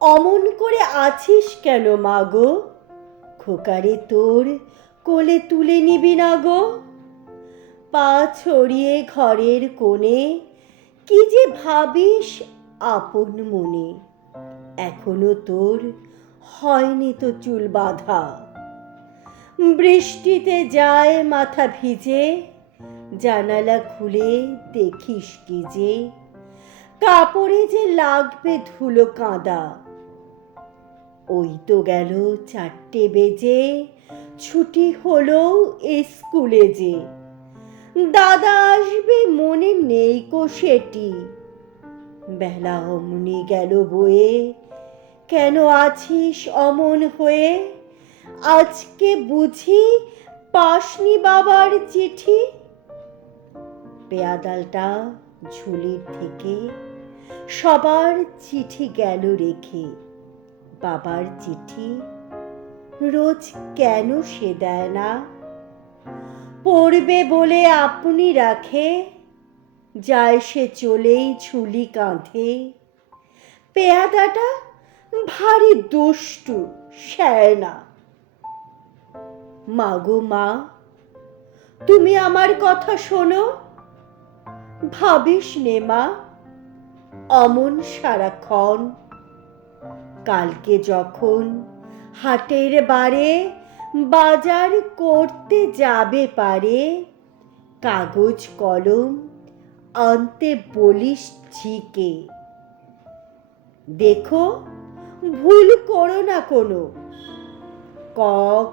অমন করে আছিস কেন মা গো? খোকারে তোর কোলে তুলে নিবি না গো? পা ছড়িয়ে ঘরের কোণে কি যে ভাবিস আপন মনে। এখনও তোর হয়নি তো চুল বাঁধা। বৃষ্টিতে যায় মাথা ভিজে, জানালা খুলে দেখিস কি যে, কাপড়ে যে লাগবে ধুলো কাঁদা। ওই তো গেল চারটে বেজে, ছুটি হলো স্কুলে যে। দাদা আসবে, মনে নেই কো সেটি। বেলা অমনি গেল বয়ে, কেন আছিস অমন হয়ে? আজকে বুঝি পাসনি বাবার চিঠি? পেয়াদালটা ঝুলির থেকে সবার চিঠি গেল রেখে। বাবার চিঠি? রোজ কেন সে দেয় না? পড়বে বলে আপনি রাখে? যায় সে চলেই ঝুলি কাঁধে? পেয়াদাটা ভারী দুষ্টু শ্যায়না মাগো মা, তুমি আমার কথা শোনো? ভাবিস নে মা, অমন সারাক্ষণ কালকে যখন হাটের বারে বাজার করতে যাবে পারে, কাগজ কলম আনতে বলিস ঝিকে। দেখো, ভুল করো না কোনো। ক,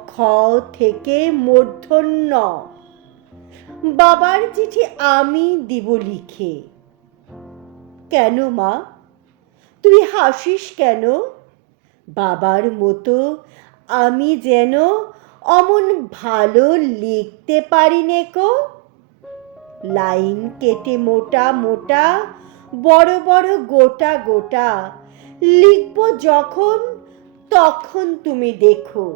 খ থেকে মূর্ধন্য। বাবার চিঠি আমি দিব লিখে। কেন মা? তুই হাসিস কেন? বাবার মতো আমি যেন অমন ভালো লিখতে পারি নেকো লাইন কেটে মোটা মোটা, বড় বড় গোটা গোটা লিখব যখন, তখন তুমি দেখো।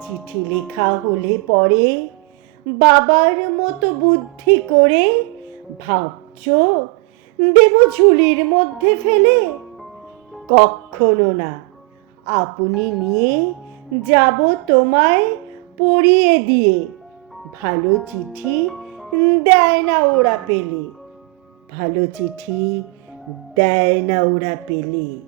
চিঠি লেখা হলে পরে বাবার মতো বুদ্ধি করে ভাবছ, দেব ঝুলির মধ্যে ফেলে? কখনো না। আপনি নিয়ে যাব তোমায় পড়িয়ে দিয়ে। ভালো চিঠি দেয় না ওরা পেলে। ভালো চিঠি দেয় না ওরা পেলে।